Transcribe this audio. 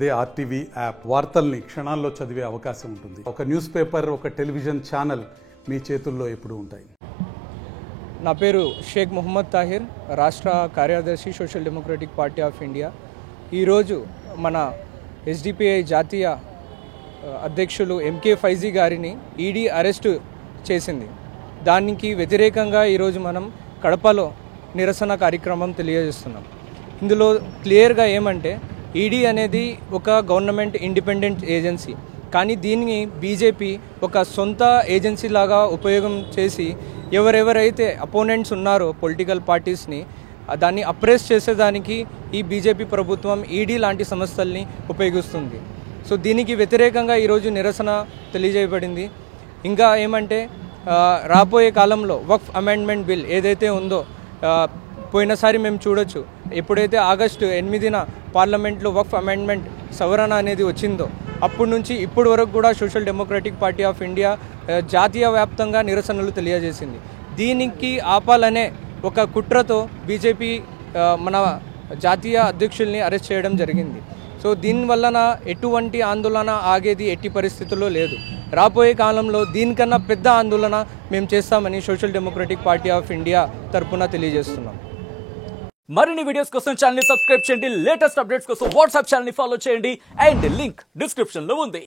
అదే RTV app వార్తల్ని క్షణాల్లో చదివే అవకాశం ఉంటుంది. ఒక న్యూస్ పేపర్, ఒక టెలివిజన్ ఛానల్ మీ చేతుల్లో ఎప్పుడూ ఉంటాయి. నా పేరు షేక్ మొహమ్మద్ తాహిర్, రాష్ట్ర కార్యదర్శి social democratic party of India. ఈరోజు మన ఎస్డిపిఐ జాతీయ అధ్యక్షులు ఎంకే ఫైజీ గారిని ఈడీ అరెస్టు చేసింది. దానికి వ్యతిరేకంగా ఈరోజు మనం కడపలో నిరసన కార్యక్రమం తెలియజేస్తున్నాం. ఇందులో క్లియర్గా ఏమంటే ఈడీ అనేది ఒక గవర్నమెంట్ ఇండిపెండెంట్ ఏజెన్సీ, కానీ దీన్ని బీజేపీ ఒక సొంత ఏజెన్సీ లాగా ఉపయోగం చేసి ఎవరెవరైతే అపోనెంట్స్ ఉన్నారో పొలిటికల్ పార్టీస్ని దాన్ని అప్రెస్ చేసేదానికి ఈ బీజేపీ ప్రభుత్వం ఈడీ లాంటి సంస్థల్ని ఉపయోగిస్తుంది. సో దీనికి వ్యతిరేకంగా ఈరోజు నిరసన తెలియజేయబడింది. ఇంకా ఏమంటే రాబోయే కాలంలో వక్ఫ్ అమెండ్మెంట్ బిల్ ఏదైతే ఉందో, పోయినసారి మేము చూడొచ్చు, ఎప్పుడైతే ఆగస్టు 8న పార్లమెంట్లో వక్ఫ్ అమెండ్మెంట్ సవరణ అనేది వచ్చిందో అప్పటి నుంచి ఇప్పటి వరకు కూడా social democratic party of India జాతీయ వ్యాప్తంగా నిరసనలు తెలియజేసింది. దీనికి ఆపాలనే ఒక కుట్రతో బీజేపీ మన జాతీయ అధ్యక్షుల్ని అరెస్ట్ చేయడం జరిగింది. సో దీనివలన ఎటువంటి ఆందోళన ఆగేది ఎట్టి పరిస్థితుల్లో లేదు. రాబోయే కాలంలో దీనికన్నా పెద్ద ఆందోళన మేము చేస్తామని social democratic party of India తరఫున తెలియజేస్తున్నాం. మరిన్ని వీడియోస్ కోసం ఛానల్ ని సబ్స్క్రైబ్ చేయండి. లేటెస్ట్ అప్డేట్స్ కోసం వాట్సాప్ ఛానల్ ని ఫాలో చేయండి. అండ్ లింక్ డిస్క్రిప్షన్ లో ఉంది.